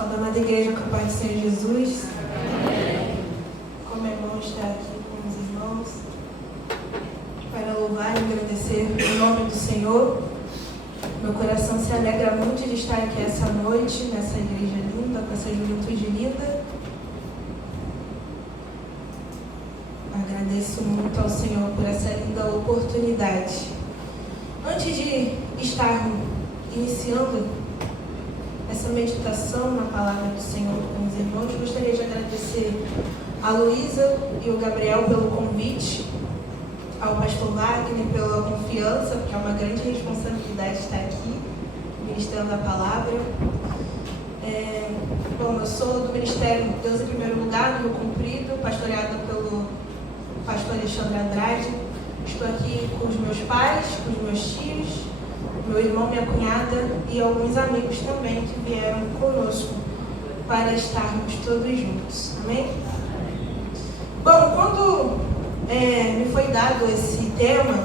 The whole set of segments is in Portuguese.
Salve a amada igreja com a paz do Senhor Jesus. Como é bom estar aqui com os irmãos para louvar e agradecer o nome do Senhor. Meu coração se alegra muito de estar aqui essa noite, nessa igreja linda, com essa juventude linda. Agradeço muito ao Senhor por essa linda oportunidade. Antes de estarmos iniciando essa meditação na palavra do Senhor com os irmãos, gostaria de agradecer a Luísa e o Gabriel pelo convite, ao pastor Wagner pela confiança, porque é uma grande responsabilidade estar aqui ministrando a palavra. Bom, eu sou do Ministério Deus em Primeiro Lugar, no Rio Comprido, pastoreada pelo pastor Alexandre Andrade. Estou aqui com os meus pais, com os meus tios, meu irmão, minha cunhada e alguns amigos também que vieram conosco para estarmos todos juntos. Amém? Bom, quando me foi dado esse tema,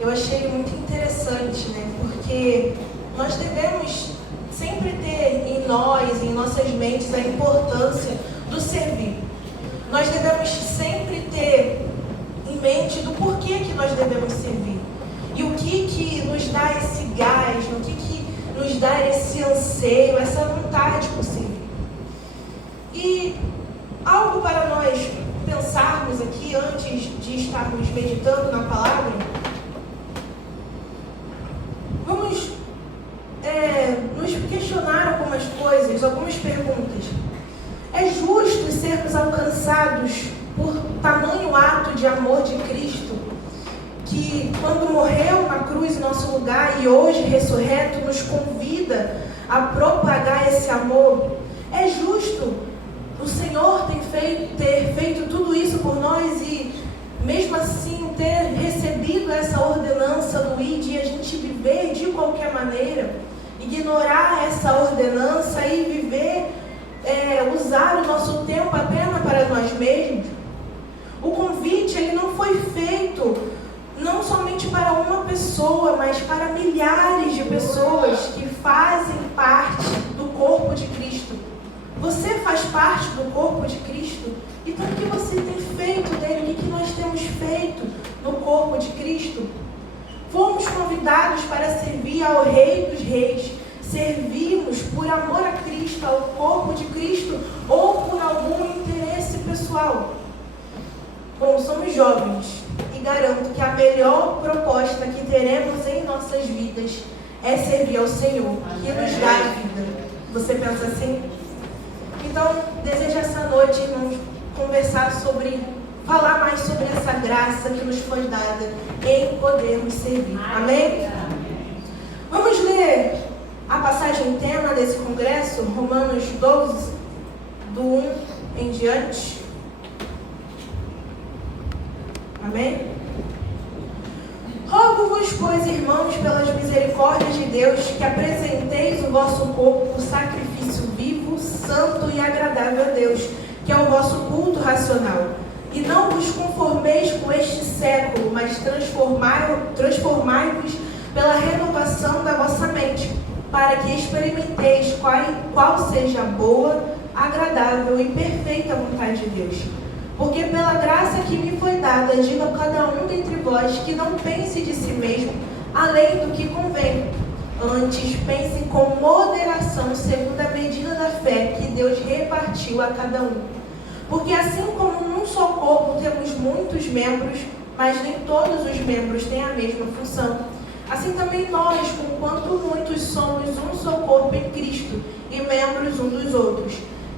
eu achei muito interessante, né? Porque nós devemos sempre ter em nós, em nossas mentes, a importância do servir. Nós devemos sempre ter em mente do porquê que nós devemos servir. E o que nos dá esse gás, o que nos dá esse anseio, essa vontade por servir. E algo para nós pensarmos aqui, antes de estarmos meditando na palavra, vamos nos questionar algumas coisas, algumas perguntas. É justo sermos alcançados por tamanho ato de amor de Cristo, que quando morreu na cruz em nosso lugar e hoje ressurreto nos convida a propagar esse amor? É justo o Senhor ter feito tudo isso por nós e mesmo assim ter recebido essa ordenança do ID e a gente viver de qualquer maneira, ignorar essa ordenança e viver, usar o nosso tempo apenas para nós mesmos? O convite ele não foi feito não somente para uma pessoa, mas para milhares de pessoas que fazem parte do corpo de Cristo. Você faz parte do corpo de Cristo? Então o que você tem feito dele? O que nós temos feito no corpo de Cristo? Fomos convidados para servir ao Rei dos Reis. Servimos por amor a Cristo, ao corpo de Cristo, ou por algum interesse pessoal? Bom, somos jovens e garanto que a melhor proposta que teremos em nossas vidas é servir ao Senhor, que nos dá a vida. Você pensa assim? Então, desejo essa noite, irmãos, falar mais sobre essa graça que nos foi dada em podermos servir. Amém? Vamos ler a passagem tema desse congresso, Romanos 12, do 1 em diante. Amém? Rogo-vos, pois, irmãos, pelas misericórdias de Deus, que apresenteis o vosso corpo sacrifício vivo, santo e agradável a Deus, que é o vosso culto racional. E não vos conformeis com este século, mas transformai-vos pela renovação da vossa mente, para que experimenteis qual seja a boa, agradável e perfeita vontade de Deus. Porque pela graça que me foi dada, digo a cada um dentre vós que não pense de si mesmo além do que convém. Antes, pense com moderação, segundo a medida da fé que Deus repartiu a cada um. Porque assim como num só corpo temos muitos membros, mas nem todos os membros têm a mesma função, assim também nós, conquanto muitos, somos um só corpo em Cristo e membros uns dos outros,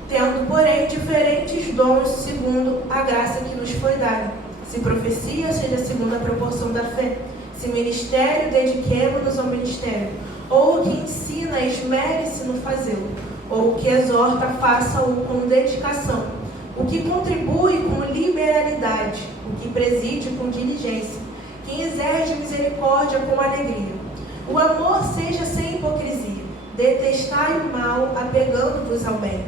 tendo, porém, diferentes dons segundo a graça que nos foi dada. Se profecia, seja segundo a proporção da fé. Se ministério, dediquemo-nos ao ministério. Ou o que ensina, esmere-se no fazê-lo. Ou o que exorta, faça-o com dedicação. O que contribui com liberalidade. O que preside com diligência. Quem exerce misericórdia com alegria. O amor seja sem hipocrisia. Detestai o mal, apegando-vos ao bem.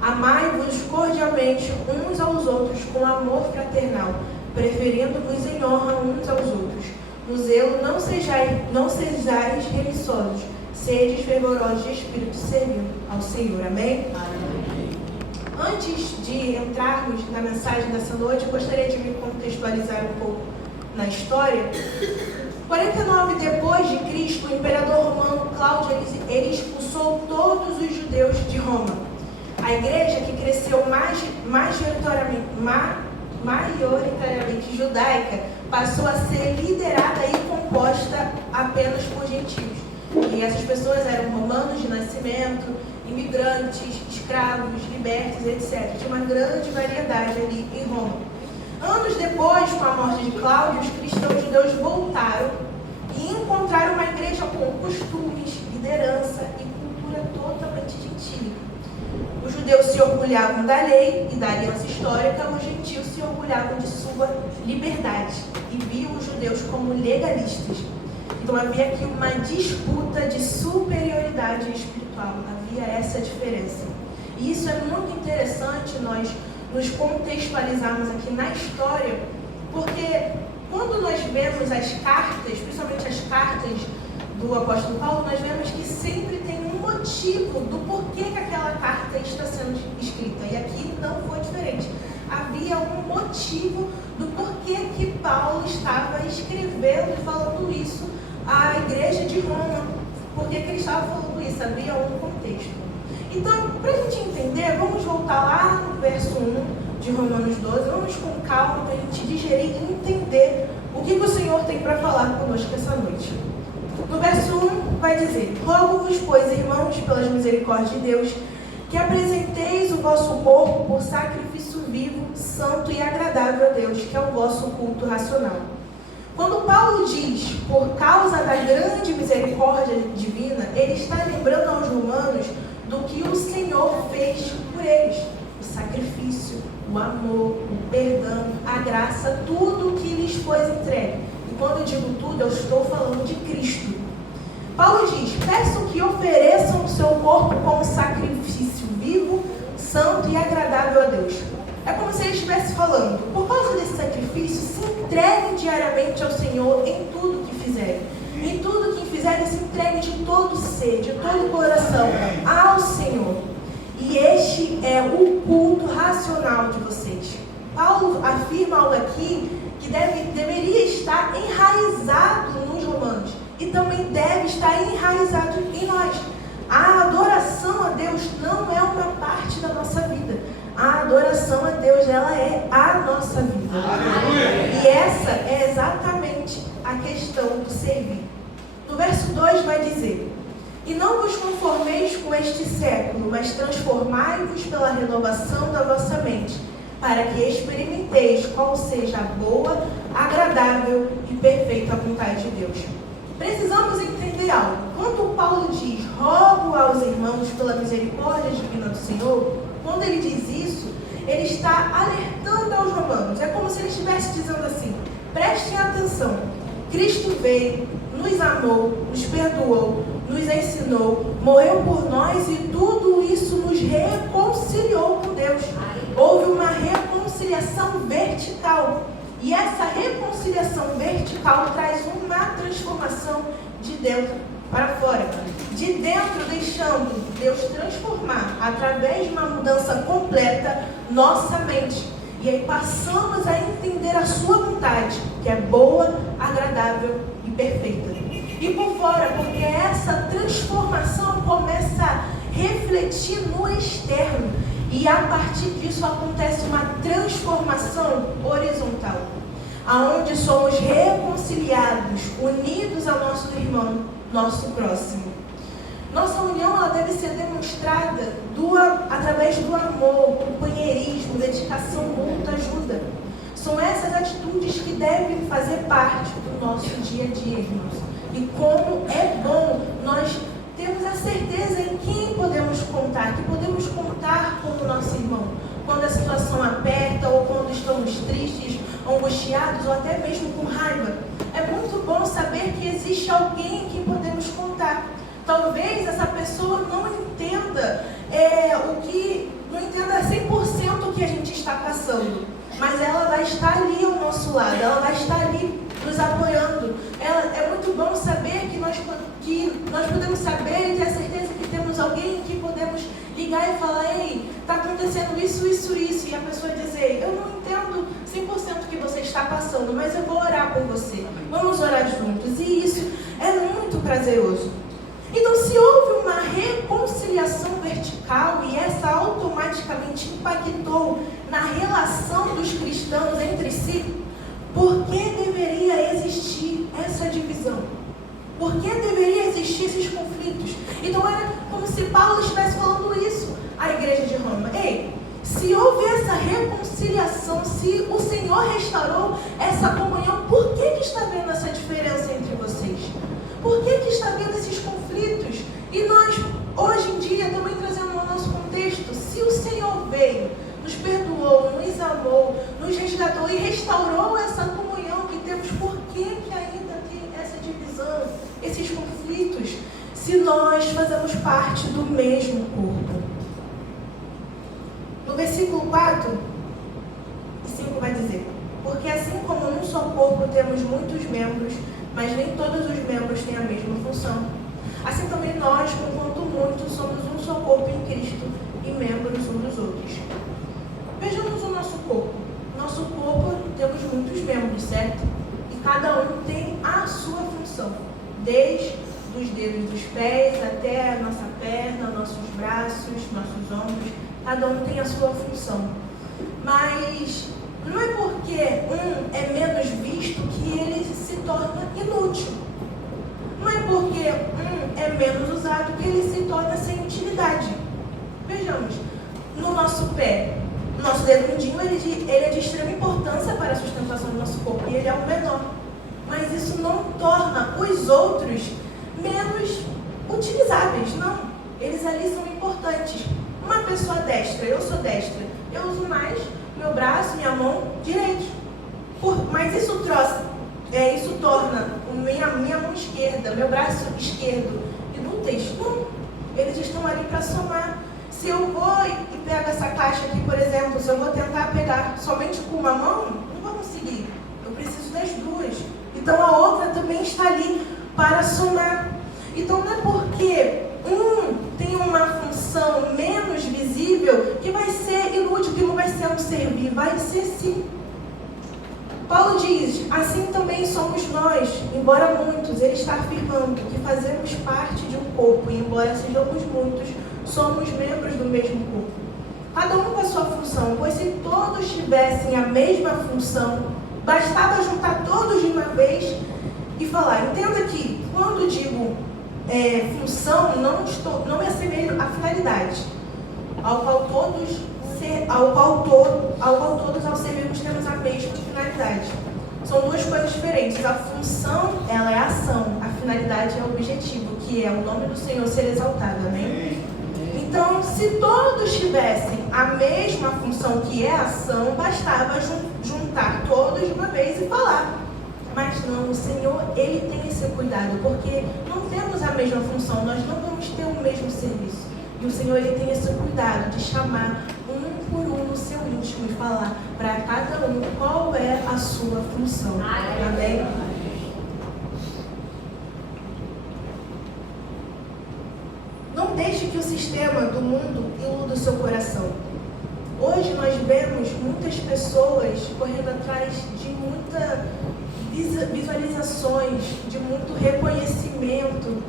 Amai-vos cordialmente uns aos outros com amor fraternal, preferindo-vos em honra uns aos outros. No zelo não sejais religiosos, sedes fervorosos de espírito servindo ao Senhor. Amém? Amém. Antes de entrarmos na mensagem dessa noite, eu gostaria de me contextualizar um pouco na história. 49 depois de Cristo, o imperador romano Cláudio ele expulsou todos os judeus de Roma. A igreja, que cresceu majoritariamente judaica, passou a ser liderada e composta apenas por gentios. E essas pessoas eram romanos de nascimento, imigrantes, escravos, libertos, etc. Tinha uma grande variedade ali em Roma. Anos depois, com a morte de Cláudio, os cristãos judeus voltaram e encontraram uma igreja com costumes, liderança e cultura totalmente gentílica. Os judeus se orgulhavam da lei e da aliança histórica, os gentios se orgulhavam de sua liberdade e viam os judeus como legalistas. Então havia aqui uma disputa de superioridade espiritual, havia essa diferença. E isso é muito interessante nós nos contextualizarmos aqui na história, porque quando nós vemos as cartas, principalmente as cartas do apóstolo Paulo, nós vemos que sempre tem um motivo do porquê que aquela carta está sendo escrita. E aqui não foi diferente. Havia um motivo do porquê que Paulo estava escrevendo e falando isso à igreja de Roma. Por que ele estava falando isso? Havia um contexto. Então, para a gente entender, vamos voltar lá no verso 1 de Romanos 12. Vamos com calma para a gente digerir e entender o que o Senhor tem para falar conosco essa noite. No verso 1 vai dizer: rogo-vos, pois, irmãos, pelas misericórdias de Deus, que apresenteis o vosso corpo por sacrifício vivo, santo e agradável a Deus, que é o vosso culto racional. Quando Paulo diz, por causa da grande misericórdia divina, ele está lembrando aos romanos do que o Senhor fez por eles. O sacrifício, o amor, o perdão, a graça, tudo o que lhes foi entregue. E quando eu digo tudo, eu estou falando de Cristo. Paulo diz: peço que ofereçam o seu corpo como sacrifício vivo, santo e agradável a Deus. É como se ele estivesse falando: por causa desse sacrifício, se entreguem diariamente ao Senhor em tudo que fizerem. Em tudo que fizerem, se entreguem de todo ser, de todo coração ao Senhor. E este é o culto racional de vocês. Paulo afirma algo aqui que deveria estar enraizado nos romanos e também deve estar enraizado em nós. A adoração a Deus não é uma parte da nossa vida. A adoração a Deus, ela é a nossa vida. E essa é exatamente a questão do servir. No verso 2 vai dizer: e não vos conformeis com este século, mas transformai-vos pela renovação da vossa mente, para que experimenteis qual seja a boa, agradável e perfeita vontade de Deus. Precisamos entender algo. Quando Paulo diz: rogo aos irmãos pela misericórdia divina do Senhor, quando ele diz isso, ele está alertando aos romanos. É como se ele estivesse dizendo assim: prestem atenção, Cristo veio, nos amou, nos perdoou, nos ensinou, morreu por nós e tudo isso nos reconciliou com Deus. Houve uma reconciliação vertical. E essa reconciliação vertical traz uma transformação de dentro para fora. De dentro, deixando Deus transformar, através de uma mudança completa, nossa mente. E aí passamos a entender a sua vontade, que é boa, agradável e perfeita. E por fora, porque essa transformação começa a refletir no externo. E a partir disso acontece uma transformação horizontal, aonde somos reconciliados, unidos ao nosso irmão, nosso próximo. Nossa união ela deve ser demonstrada através do amor, companheirismo, dedicação, mútua ajuda. São essas atitudes que devem fazer parte do nosso dia a dia, irmãos. E como é bom nós temos a certeza em quem podemos contar, que podemos contar com o nosso irmão. Quando a situação aperta, ou quando estamos tristes, angustiados, ou até mesmo com raiva. É muito bom saber que existe alguém em quem podemos contar. Talvez essa pessoa não entenda não entenda 100% o que a gente está passando, mas ela vai estar ali ao nosso lado, ela vai estar ali nos apoiando. É muito bom saber que nós podemos saber isso, e a pessoa dizer, eu não entendo 100% o que você está passando, mas eu vou orar por você. Vamos orar juntos. E isso é muito prazeroso. Então, se houve uma reconciliação vertical e essa automaticamente impactou na relação dos cristãos entre si, por que deveria existir essa divisão? Por que deveria existir esses conflitos? Então, era como se Paulo estivesse falando isso à igreja de Roma. Ei, se houve essa reconciliação, se o Senhor restaurou essa comunhão, por que está havendo essa diferença entre vocês? Por que está havendo esses conflitos? E nós, hoje em dia, também trazendo no nosso contexto, se o Senhor veio, nos perdoou, nos amou, nos resgatou e restaurou essa comunhão que temos, por que ainda tem essa divisão, esses conflitos, se nós fazemos parte do mesmo corpo? No versículo 4 e 5 vai dizer, porque assim como num só corpo temos muitos membros, mas nem todos os membros têm a mesma função, assim também nós, conquanto muitos, somos um só corpo em Cristo e membros uns dos outros. Vejamos o nosso corpo. Nosso corpo temos muitos membros, certo? E cada um tem a sua função, desde os dedos dos pés até a nossa perna, nossos braços, nossos ombros. Cada um tem a sua função. Mas não é porque um é menos visto que ele se torna inútil. Não é porque um é menos usado que ele se torna sem utilidade. Vejamos, no nosso pé, nosso dedo mindinho, ele é de extrema importância para a sustentação do nosso corpo e ele é o menor. Mas isso não torna os outros menos utilizáveis, não. Eles ali são importantes. Uma pessoa destra, eu sou destra, eu uso mais meu braço, minha mão direito. Mas isso torna minha mão esquerda, meu braço esquerdo inúteis? Não. Eles estão ali para somar. Se eu vou e pego essa caixa aqui, por exemplo, se eu vou tentar pegar somente com uma mão, não vou conseguir. Eu preciso das duas. Então a outra também está ali para somar. Então não é porque um tem uma função menos visível que vai ser inútil, que não vai ser um servir, vai ser sim. Paulo diz, assim também somos nós, embora muitos, ele está afirmando que fazemos parte de um corpo, e embora sejamos muitos, somos membros do mesmo corpo. Cada um com a sua função, pois se todos tivessem a mesma função, bastava juntar todos de uma vez e falar. Entenda que, quando digo função, não me assemelho à finalidade, ao qual todos ao servirmos temos a mesma finalidade. São duas coisas diferentes. A função, ela é a ação, a finalidade é o objetivo, que é o nome do Senhor ser exaltado, amém? Então, se todos tivessem a mesma função, que é a ação, bastava juntar todos de uma vez e falar. Mas não, o Senhor, Ele tem esse cuidado, porque não temos a mesma função, nós não vamos ter o mesmo serviço. E o Senhor, Ele tem esse cuidado de chamar um por um no seu íntimo e falar para cada um qual é a sua função. Amém? Não deixe que o sistema do mundo iluda o seu coração. Hoje nós vemos muitas pessoas correndo atrás de muitas visualizações, de muito reconhecimento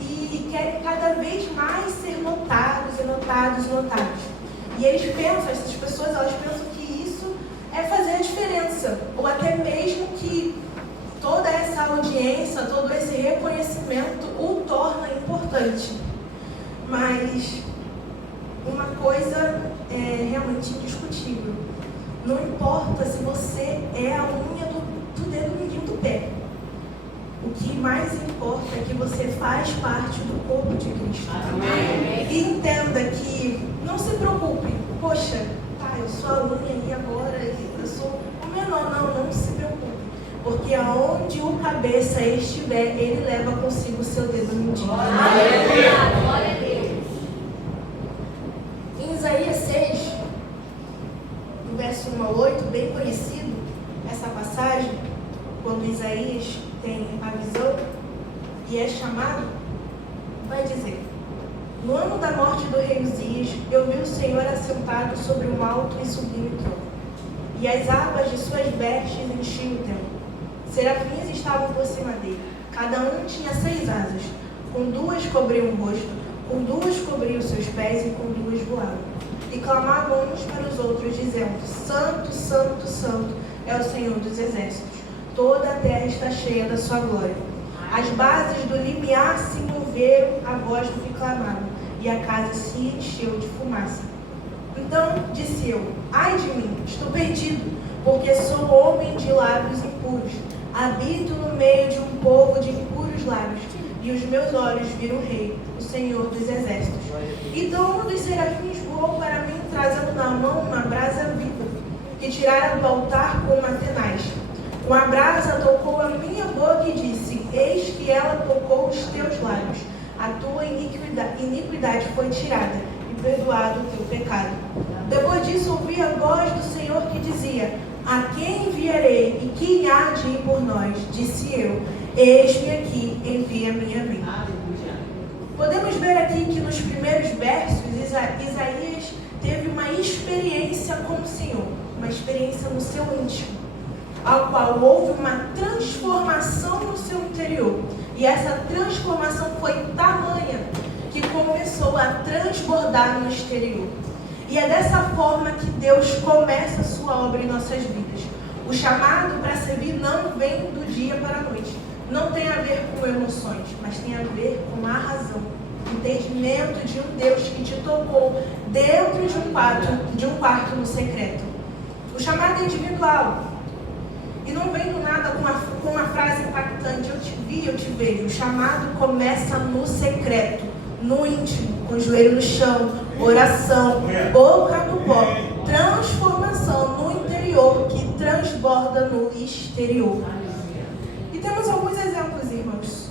e querem cada vez mais ser notados e notados e notados. E eles pensam, essas pessoas, elas pensam que isso é fazer a diferença, ou até mesmo que toda essa audiência, todo esse reconhecimento o torna importante. Mas uma coisa é realmente indiscutível. Não importa se você é a unha do dedo mindinho do pé. O que mais importa é que você faz parte do corpo de Cristo. Amém. E entenda que, não se preocupe. Poxa, eu sou a unha e agora eu sou o menor. Não se preocupe. Porque aonde o cabeça estiver, ele leva consigo o seu dedo mindinho. Glória a Deus. Em Isaías 6, no verso 1 ao 8, bem conhecido, essa passagem, quando Isaías tem a visão e é chamado, vai dizer: no ano da morte do rei Uzias, eu vi o Senhor assentado sobre um alto e sublime trono, e as abas de suas vestes enchiam o templo. Serafins estavam por cima dele, cada um tinha 6 asas, com 2 cobriam o rosto, com 2 cobriam seus pés e com 2 voavam. E clamavam uns para os outros, dizendo: Santo, Santo, Santo é o Senhor dos exércitos, toda a terra está cheia da sua glória. As bases do limiar se moveram à voz do que clamavam, e a casa se encheu de fumaça. Então disse eu: ai de mim, estou perdido, porque sou homem de lábios impuros. Habito no meio de um povo de impuros lábios, e os meus olhos viram o Rei, o Senhor dos exércitos. Então um dos serafins voou para mim, trazendo na mão uma brasa viva, que tirara do altar com uma tenaz. Com a brasa tocou a minha boca e disse: eis que ela tocou os teus lábios. A tua iniquidade foi tirada, e perdoado o teu pecado. Depois disso ouvi a voz do Senhor que dizia: a quem enviarei e quem há de ir por nós? Disse eu: eis-me aqui, envia-me a mim. Podemos ver aqui que nos primeiros versos Isaías teve uma experiência com o Senhor, uma experiência no seu íntimo, ao qual houve uma transformação no seu interior. E essa transformação foi tamanha que começou a transbordar no exterior. E é dessa forma que Deus começa a sua obra em nossas vidas. O chamado para servir não vem do dia para a noite. Não tem a ver com emoções, mas tem a ver com a razão. Entendimento de um Deus que te tocou dentro de um quarto no secreto. O chamado é individual. E não vem do nada com uma frase impactante: eu te vi, eu te vejo. O chamado começa no secreto, no íntimo, com o joelho no chão, oração, boca no pó, transformação no interior que transborda no exterior. E temos alguns exemplos, irmãos,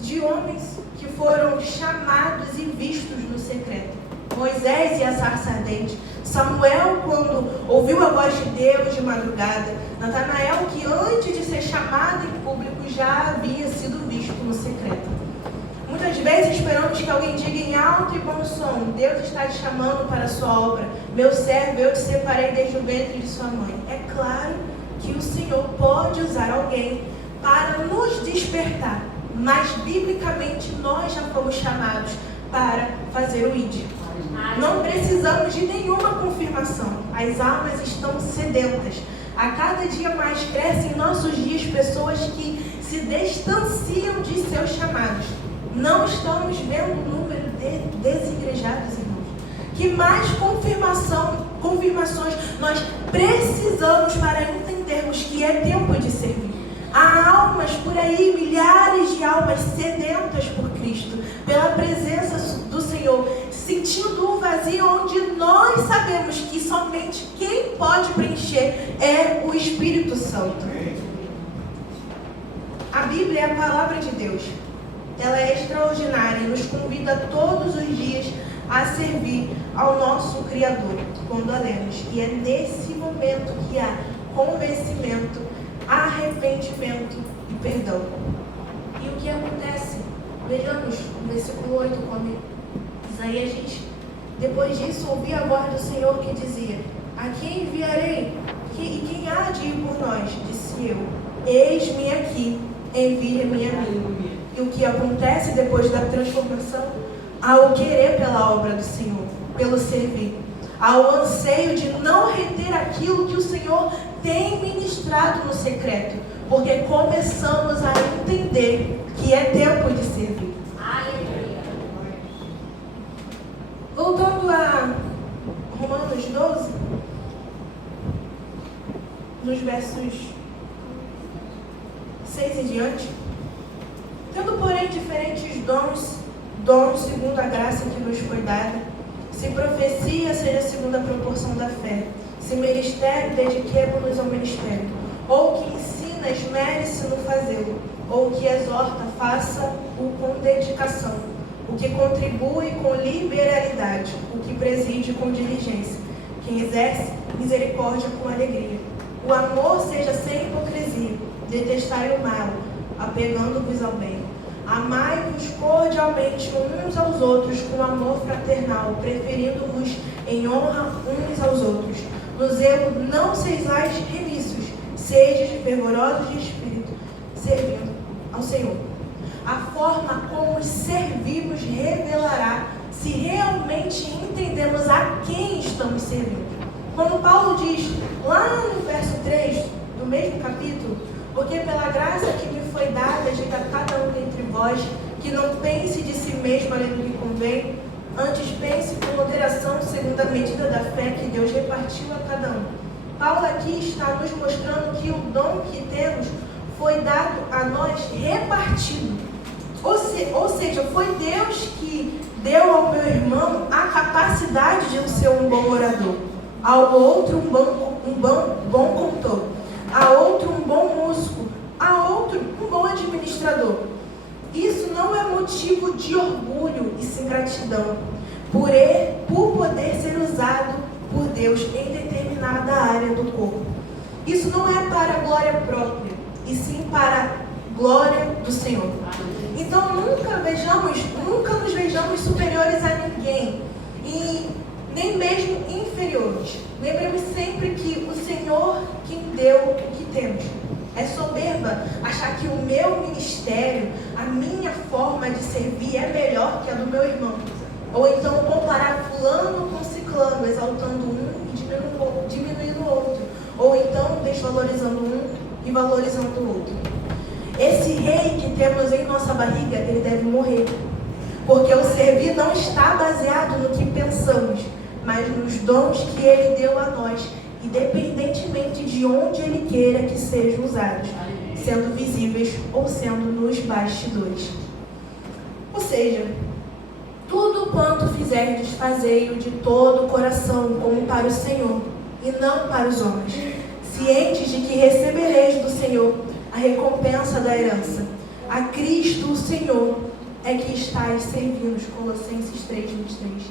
de homens que foram chamados e vistos no secreto. Moisés e a sarça ardente, Samuel quando ouviu a voz de Deus de madrugada, Natanael que antes de ser chamado em público já havia sido visto no secreto. Muitas vezes esperamos que alguém diga em alto e bom som: Deus está te chamando para a sua obra, meu servo, eu te separei desde o ventre de sua mãe. É claro que o Senhor pode usar alguém para nos despertar, mas biblicamente nós já fomos chamados para fazer o ID. Não precisamos de nenhuma confirmação. As almas estão sedentas. A cada dia mais crescem em nossos dias pessoas que se distanciam de seus chamados. Não estamos vendo o número de desigrejados, irmãos. Que mais confirmações nós precisamos para entendermos que é tempo de servir. Há almas por aí, milhares de almas sedentas por Cristo, pela presença do Senhor, sentindo o vazio onde nós sabemos que somente quem pode preencher é o Espírito Santo. A Bíblia é a palavra de Deus. Ela é extraordinária e nos convida todos os dias a servir ao nosso Criador quando a lemos. E é nesse momento que há convencimento, arrependimento e perdão. E o que acontece? Vejamos no versículo 8 comigo. Isaías diz: depois disso ouvi a voz do Senhor que dizia: a quem enviarei? E quem há de ir por nós? Disse eu: eis-me aqui, envia-me a mim. E o que acontece depois da transformação? Há o querer pela obra do Senhor, pelo servir. Há o anseio de não reter aquilo que o Senhor tem ministrado no secreto, porque começamos a entender que é tempo de servir. Voltando a Romanos 12, nos versos 6 em diante: tendo, porém, diferentes dons segundo a graça que nos foi dada, se profecia, seja segundo a proporção da fé, se ministério, dediquemo-nos ao ministério, ou que ensina, esmere-se no fazê-lo, ou que exorta, faça-o com dedicação, o que contribui com liberalidade, o que preside com diligência, quem exerce misericórdia com alegria. O amor seja sem hipocrisia, detestai o mal, apegando-vos ao bem. Amai-vos cordialmente uns aos outros com amor fraternal, preferindo-vos em honra uns aos outros. No zelo não sejais remissos, sedes fervorosos de espírito, servindo ao Senhor. A forma como servimos revelará se realmente entendemos a quem estamos servindo. Quando Paulo diz, lá no verso 3 do mesmo capítulo, porque pela graça que me foi dada, diga a cada um dentre vós, que não pense de si mesmo além do que convém, antes pense com moderação segundo a medida da fé que Deus repartiu a cada um. Paulo aqui está nos mostrando que o dom que temos foi dado a nós repartido. Ou seja, foi Deus que deu ao meu irmão a capacidade de ser um bom orador, ao outro um bom contor, a outro um bom músico, a outro um bom administrador. Isso não é motivo de orgulho e sim gratidão, por poder ser usado por Deus em determinada área do corpo. Isso não é para a glória própria, e sim para a glória do Senhor. Então nunca nos vejamos superiores a ninguém, e nem mesmo inferiores. Lembremos sempre que o Senhor quem deu o que temos. É soberba achar que o meu ministério, a minha forma de servir é melhor que a do meu irmão. Ou então comparar fulano com ciclano, exaltando um e diminuindo o outro. Ou então desvalorizando um e valorizando o outro. Esse rei que temos em nossa barriga, ele deve morrer. Porque o servir não está baseado no que pensamos, mas nos dons que ele deu a nós, independentemente de onde ele queira que sejam usados, sendo visíveis ou sendo nos bastidores. Ou seja, tudo quanto fizerdes, fazei-o de todo o coração, como para o Senhor, e não para os homens, cientes de que recebereis do Senhor a recompensa da herança. A Cristo, o Senhor, é que estáis servindo. Colossenses 3, 23,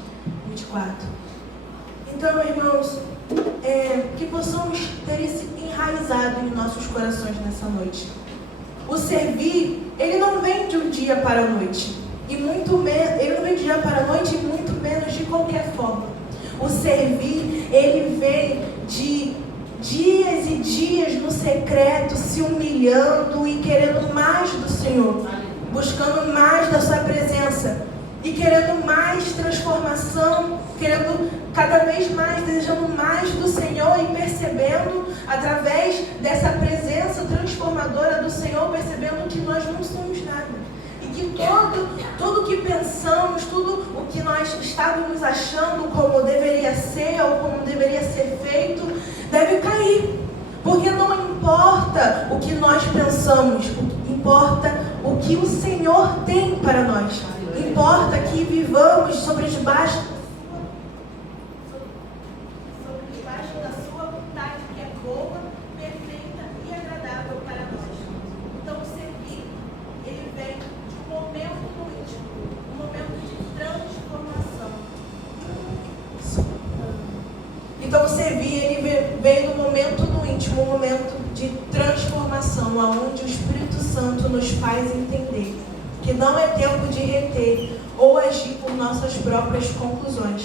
24. Então, irmãos, que possamos ter isso enraizado em nossos corações nessa noite. O servir, ele não vem de um dia para a noite. Ele não vem de um dia para a noite e muito menos de qualquer forma. O servir, ele vem de dias e dias no secreto, se humilhando e querendo mais do Senhor, buscando mais da sua presença e querendo mais transformação, querendo cada vez mais, desejando mais do Senhor e percebendo através dessa presença transformadora do Senhor, percebendo que nós não somos nada. E que tudo que pensamos, tudo o que nós estávamos achando como deveria ser ou como deveria ser feito, deve cair. Porque não importa o que nós pensamos, importa o que o Senhor tem para nós. Importa que vivamos sobre debaixo da sua vontade, que é boa, perfeita e agradável para nós. Então, o servir, ele vem de um momento no íntimo, um momento de transformação. Então, o servir, ele vem do momento no íntimo, um momento de transformação, onde o Espírito Santo nos faz entender que não é tempo de reter ou agir por nossas próprias conclusões.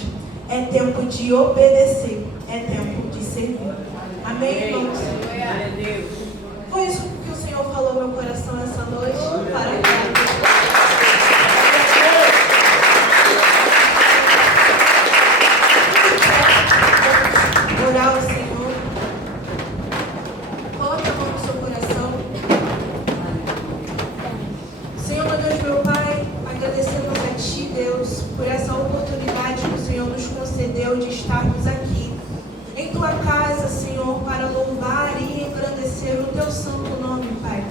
É tempo de obedecer. É tempo de servir. Amém, irmãos? Foi isso que o Senhor falou no meu coração essa noite. Orar ao Senhor. Coloque a mão no seu coração. Senhor, meu Deus, meu Pai, agradecemos a Ti, Deus, por essa oportunidade que o Senhor nos concedeu de estarmos aqui em Tua casa, Senhor, para louvar e engrandecer o Teu santo nome, Pai.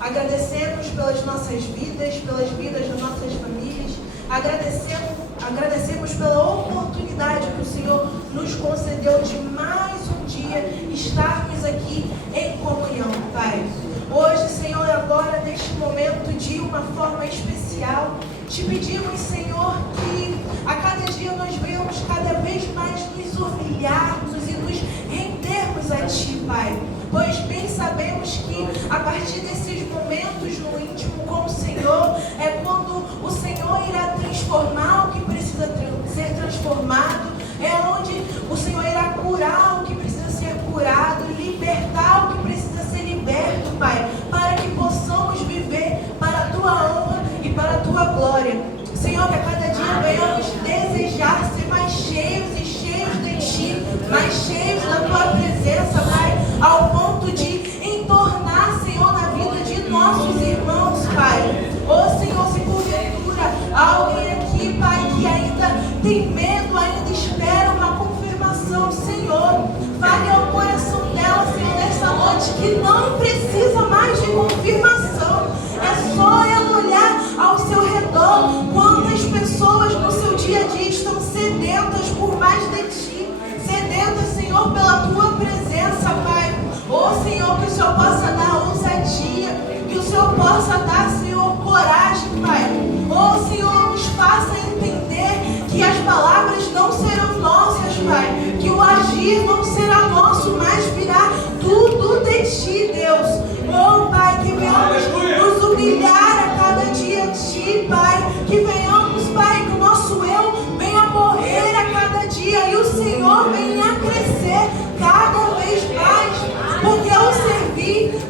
Agradecemos pelas nossas vidas, pelas vidas das nossas famílias. Agradecemos pela oportunidade que o Senhor nos concedeu de mais um dia estarmos aqui em comunhão, Pai. Hoje, Senhor, agora, neste momento, de uma forma especial, te pedimos, Senhor, que a cada dia nós venhamos cada vez mais nos humilharmos e nos rendermos a Ti, Pai. Pois bem sabemos que a partir desses momentos no íntimo com o Senhor, é marido ainda espera uma confirmação. Senhor, fale ao coração dela, Senhor, nessa noite, que não precisa mais de confirmação. É só ela olhar ao seu redor. Quantas pessoas no seu dia a dia estão sedentas por mais de Ti, sedentas, Senhor, pela Tua presença, Pai. Oh, Senhor, que o Senhor possa dar ousadia, que o Senhor possa dar, Senhor, coragem, Pai. Oh, Senhor, nos faça entender que as palavras não serão nossas, Pai, que o agir não será nosso, mas virá tudo de Ti, Deus. Oh, Pai, que venhamos nos humilhar a cada dia a Ti, Pai, que venhamos, Pai, que o nosso eu venha morrer a cada dia e o Senhor venha crescer cada vez mais, porque o servir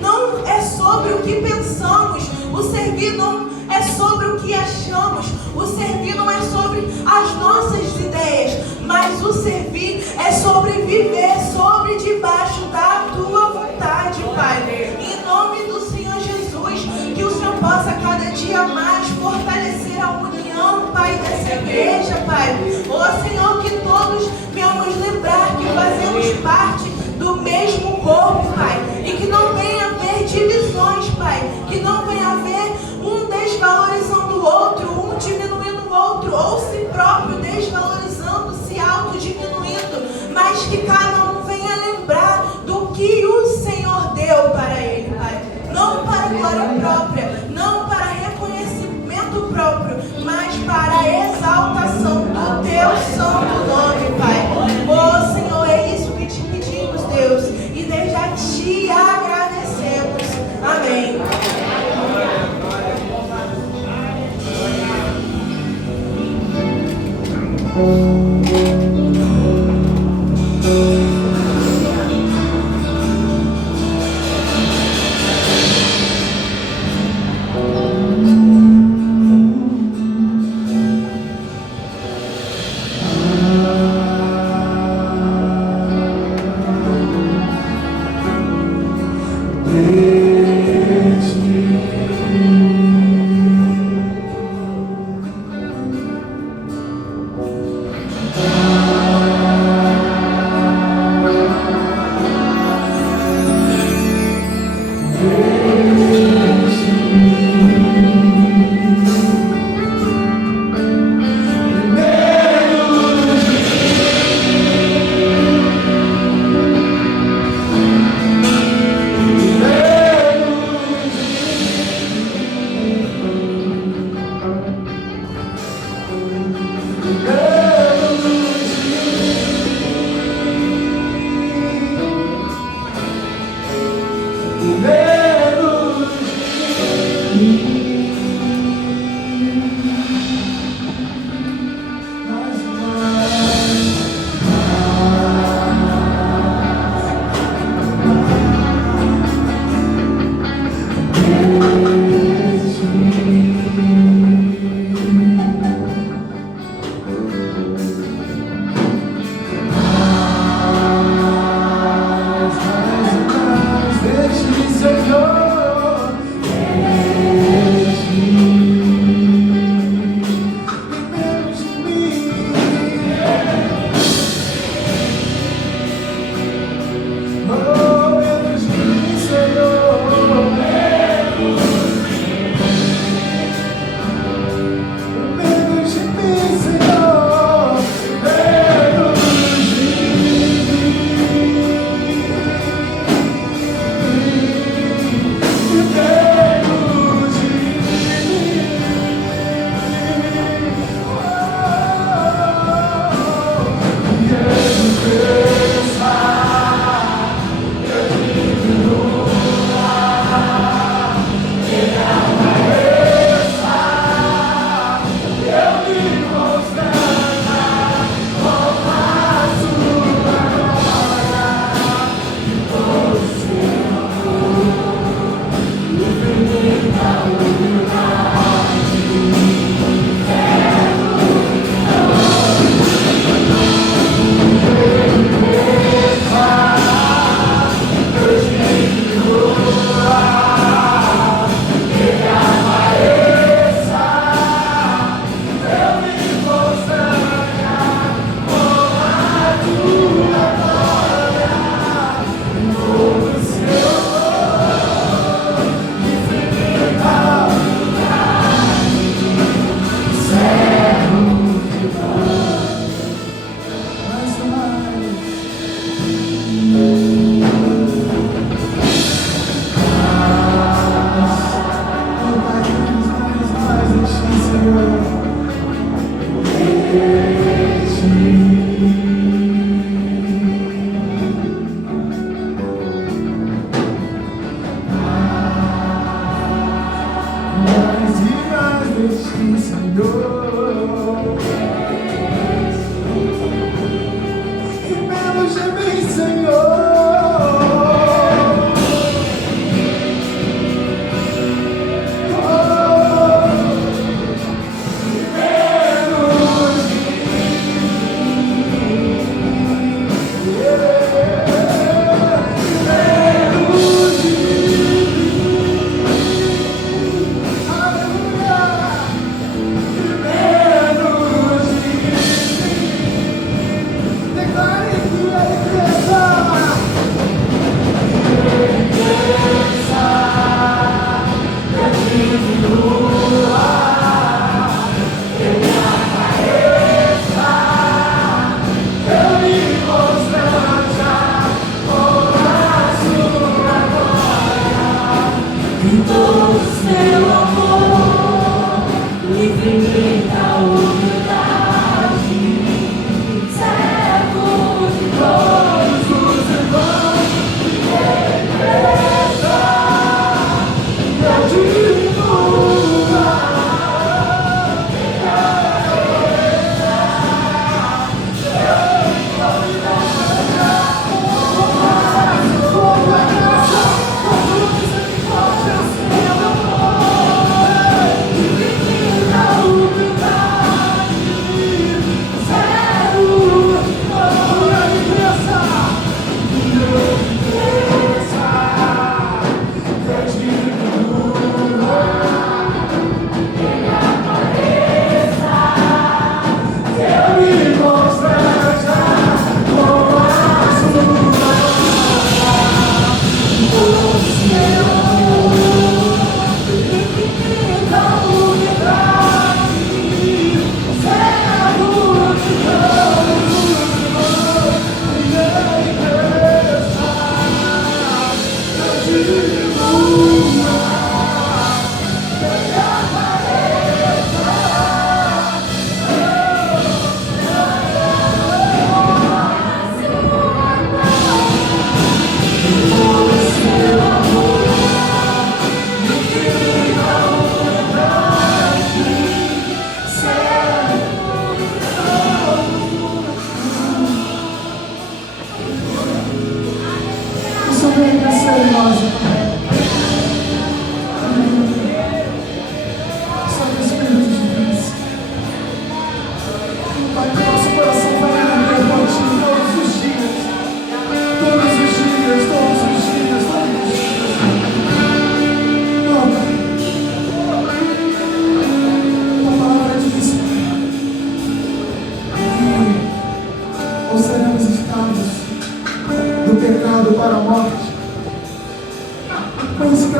não é sobre o que pensamos, o servir não é sobre o que achamos, o servir não é sobre as nossas ideias, mas o servir é sobre viver sobre debaixo da Tua vontade, Pai. Em nome do Senhor Jesus, que o Senhor possa cada dia mais fortalecer a união, Pai, dessa igreja, Pai. Ó Senhor, que todos venhamos lembrar que fazemos parte do mesmo corpo, Pai, e que não venha haver divisões, Pai, que não venha haver um desvalorizando o outro, um diminuindo o outro, ou si próprio desvalorizando, se autodiminuindo, mas que cada um venha lembrar do que o Senhor deu para ele, Pai, não para glória própria, não para reconhecimento próprio, mas para a exaltação do Teu santo nome, Pai. Oh Senhor, é isso que te pedimos, Deus, e desde já Te agradecemos. Amém.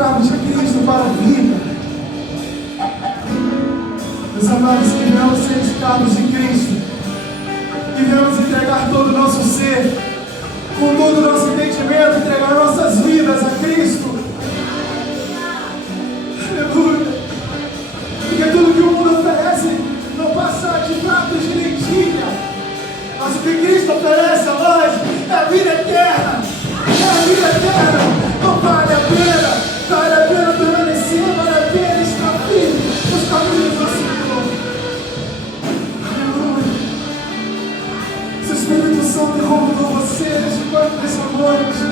escravos de Cristo para a vida. Meus amados, que venhamos ser escravos de Cristo, que venhamos entregar todo o nosso ser, com todo o nosso entendimento, entregar nossas vidas a Cristo. Aleluia. Porque tudo que o mundo oferece não passa de pratos de lentilha, mas o que Cristo oferece a nós é a vida eterna. É a vida eterna. Não vale a pena permanecer, vale a pena estar firme nos caminhos do Senhor. Aleluia. Se o Espírito Santo incomodou você nessa noite,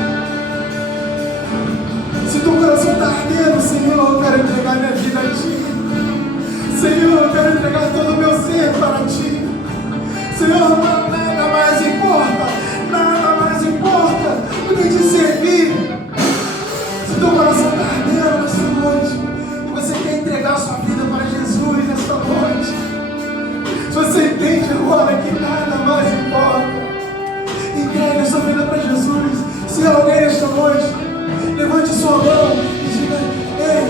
se teu coração está ardendo, Senhor, eu quero entregar minha vida a Ti. Senhor, eu quero entregar todo o meu ser para Ti. Senhor, nada mais importa do que Te servir. Se teu coração está ardendo nessa noite, e você quer entregar a sua vida para Jesus nessa noite, se você entende agora que nada mais importa, entregue a sua vida para Jesus. Se alguém nesta noite, levante sua mão e diga: ei,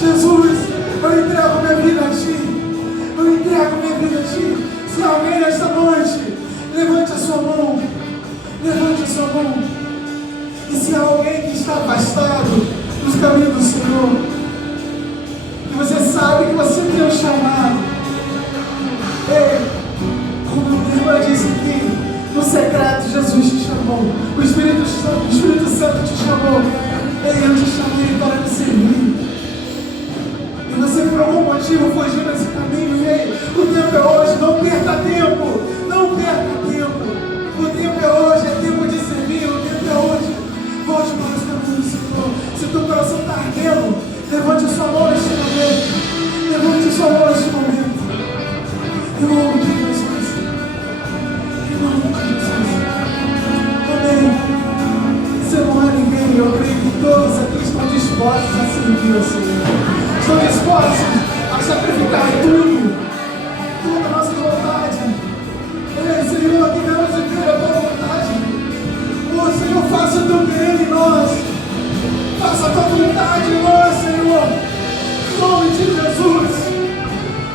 Jesus, eu entrego minha vida a Ti. Eu entrego minha vida a Ti. Se alguém nesta noite, levante a sua mão. Levante a sua mão. E se há alguém que está afastado dos caminhos do Senhor, que você sabe que você tem um chamado, ei, como a irmã disse aqui, no secreto Jesus te chamou, o Espírito Santo te chamou. Ei, eu te chamei para me servir. E você por algum motivo fugiu desse caminho. Ei, o tempo é hoje, não perca tempo. Não perca tempo. O tempo é hoje, é tempo de servir. O tempo é hoje. Volte para os caminhos do Senhor. Se o teu coração está ardendo, levante a sua mão neste momento. Levante a sua mão neste momento. Em nome de Jesus. Em nome de Jesus. Amém. Se não há ninguém, eu creio que todos aqui estão dispostos a servir ao Senhor. Estão dispostos a sacrificar tudo, toda a nossa vontade. Ei, Senhor, que Deus viver a tua vontade. Oh, Senhor, faça o teu querer em nós. Faça a tua vontade em nós, Senhor. Em nome de Jesus.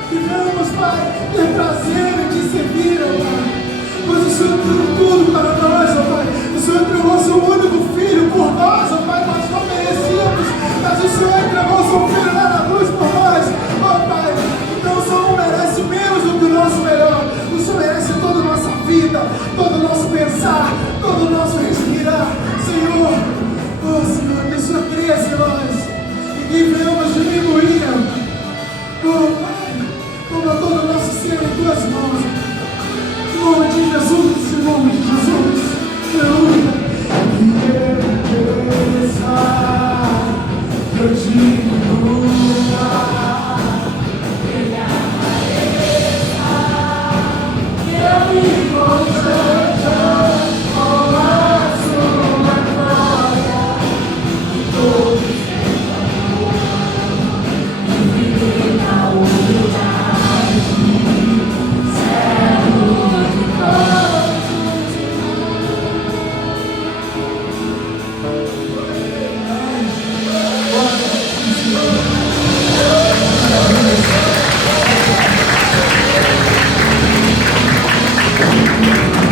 Que venhamos, Pai, ter prazer em te servir, ó Pai. Pois o Senhor deu tudo para nós, ó Pai. O Senhor entregou seu único filho por nós, ó Pai. Nós não merecíamos, mas o Senhor entregou seu filho lá na cruz por nós, ó Pai. Então o Senhor não merece menos do que o nosso melhor. O Senhor merece toda a nossa vida, todo o nosso pensar, todo o nosso respirar. Senhor, oh Senhor, que o Senhor cresça em nós e que venhamos diminuir. Oh Pai, toma todo o nosso ser em tuas mãos. Em nome de Jesus, em nome de Jesus. Aleluia. Eu diminua, Ele apareça, eu me constranjo com a sua glória, e todos serão viver na unidade, céu de todos. Thank you.